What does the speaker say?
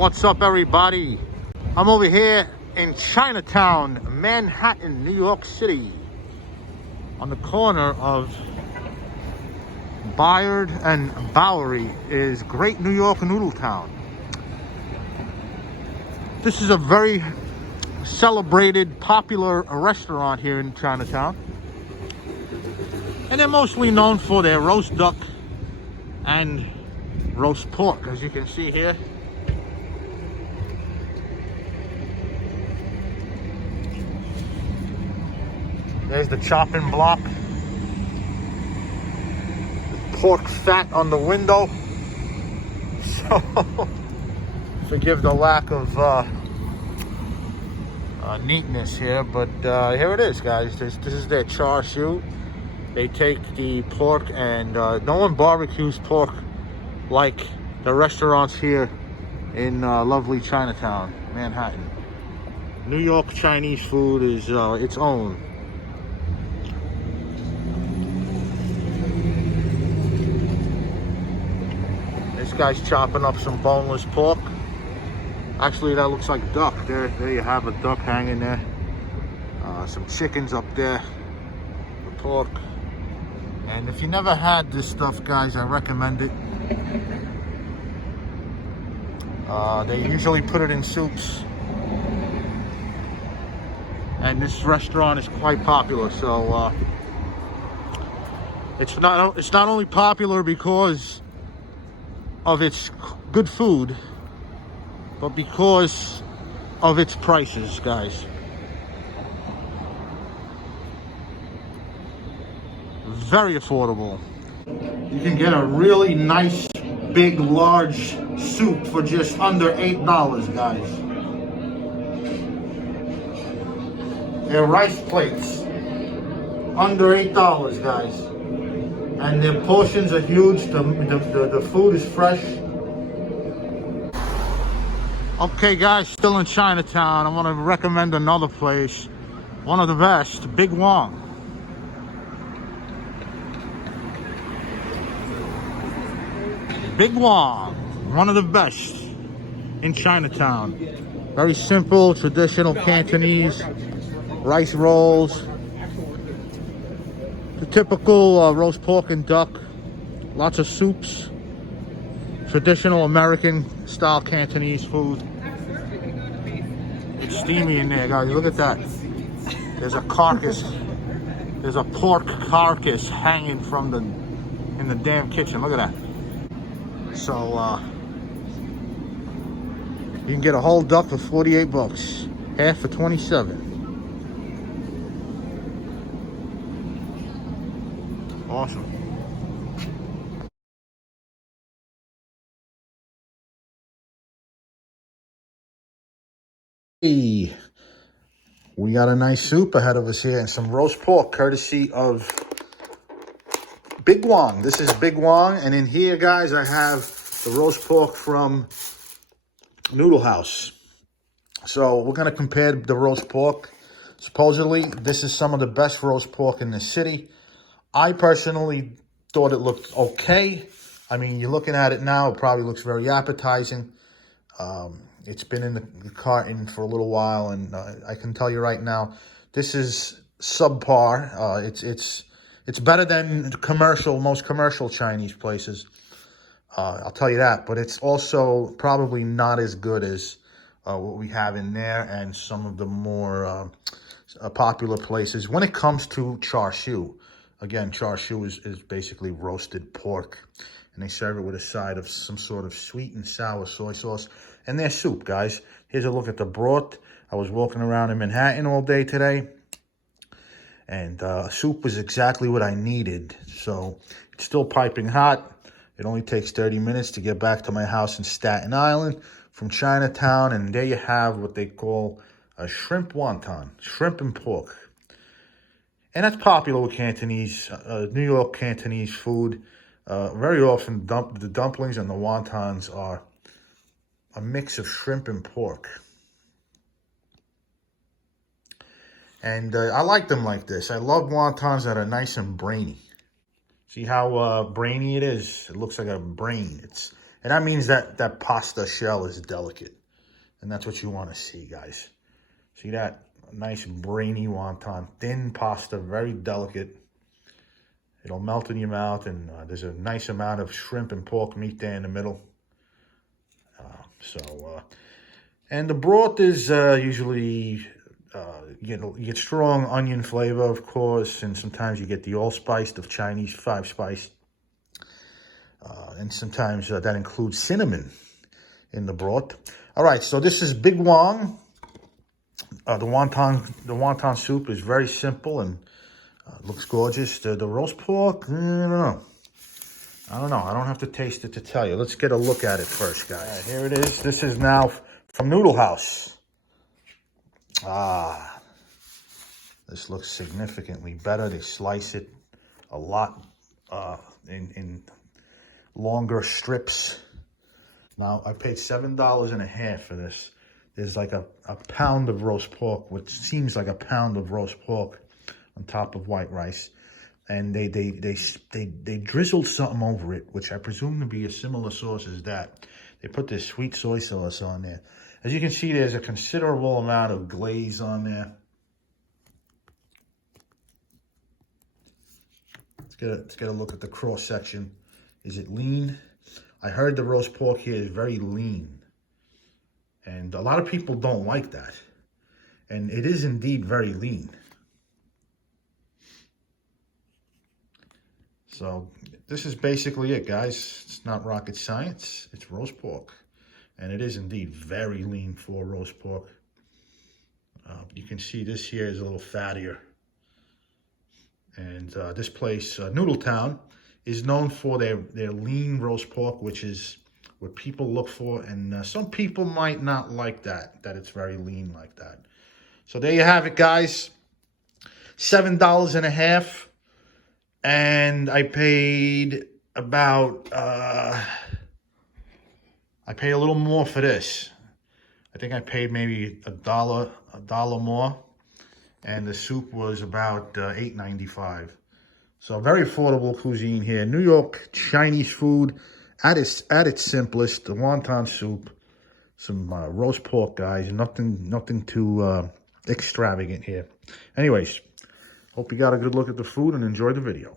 What's up, everybody? I'm over here in Chinatown, Manhattan, New York City, on the corner of Bayard and Bowery is Great New York Noodle Town. This is a very celebrated, popular restaurant here in Chinatown, and they're mostly known for their roast duck and roast pork, as you can see here. There's the chopping block. Pork fat on the window. So, forgive the lack of neatness here, but here it is, guys. This is their char siu. They take the pork, and no one barbecues pork like the restaurants here in lovely Chinatown, Manhattan. New York Chinese food is its own. This guy's chopping up some boneless pork. Actually, that looks like duck. There you have a duck hanging there. Some chickens up there. The pork. And if you never had this stuff, guys, I recommend it. They usually put it in soups. And this restaurant is quite popular. So it's not only popular because of its good food, but because of its prices, guys. Very affordable. You can get a really nice, big, large soup for just under $8, guys. They're rice plates, under $8, guys. And their portions are huge. The food is fresh. Okay, guys, still in Chinatown. I want to recommend another place. One of the best, Big Wong. Big Wong, one of the best in Chinatown. Very simple, traditional Cantonese rice rolls. The typical roast pork and duck. Lots of soups. Traditional American style Cantonese food. It's steamy in there, guys. Look at that. There's a carcass. There's a pork carcass hanging from in the damn kitchen. Look at that. So you can get a whole duck for 48 bucks. Half for 27. Awesome. Hey, we got a nice soup ahead of us here and some roast pork courtesy of Big Wong. This is Big Wong, and in here, guys, I have the roast pork from Noodle House. So we're gonna compare the roast pork. Supposedly, this is some of the best roast pork in the city. I personally thought it looked okay. I mean, you're looking at it now, it probably looks very appetizing. It's been in the carton for a little while, and I can tell you right now, this is subpar. It's better than most commercial Chinese places. I'll tell you that, but it's also probably not as good as what we have in there and some of the more popular places. When it comes to char siu, again, char siu is basically roasted pork, and they serve it with a side of some sort of sweet and sour soy sauce. And their soup, guys. Here's a look at the broth. I was walking around in Manhattan all day today, and soup was exactly what I needed. So it's still piping hot. It only takes 30 minutes to get back to my house in Staten Island from Chinatown, and there you have what they call a shrimp wonton, shrimp and pork. And that's popular with Cantonese, New York Cantonese food. Very often, the dumplings and the wontons are a mix of shrimp and pork. And I like them like this. I love wontons that are nice and brainy. See how brainy it is? It looks like a brain. And that means that pasta shell is delicate. And that's what you want to see, guys. See that? Nice brainy wonton. Thin pasta, very delicate. It'll melt in your mouth, and there's a nice amount of shrimp and pork meat there in the middle. And the broth is usually, you get strong onion flavor, of course, and sometimes you get the allspice of Chinese 5-spice. And sometimes that includes cinnamon in the broth. All right, so this is Big Wong. The wonton soup is very simple and looks gorgeous. The roast pork, I don't know. I don't have to taste it to tell you. Let's get a look at it first, guys. All right, here it is. This is now from Noodle House. This looks significantly better. They slice it a lot in longer strips. Now, I paid $7.50 for this. There's like a pound of roast pork, which seems like a pound of roast pork on top of white rice. And they drizzled something over it, which I presume to be a similar sauce as that. They put this sweet soy sauce on there. As you can see, there's a considerable amount of glaze on there. Let's get a look at the cross section. Is it lean? I heard the roast pork here is very lean. And a lot of people don't like that. And it is indeed very lean. So this is basically it, guys. It's not rocket science. It's roast pork. And it is indeed very lean for roast pork. You can see this here is a little fattier. And this place, Noodle Town, is known for their lean roast pork, which is what people look for. And some people might not like that it's very lean like that. So there you have it, guys. $7.50. And I paid about, I paid a little more for this. I think I paid maybe a dollar more. And the soup was about $8.95. So very affordable cuisine here. New York Chinese food at its simplest. The wonton soup, some roast pork, guys. Nothing too extravagant here. Anyways, hope you got a good look at the food and enjoy the video.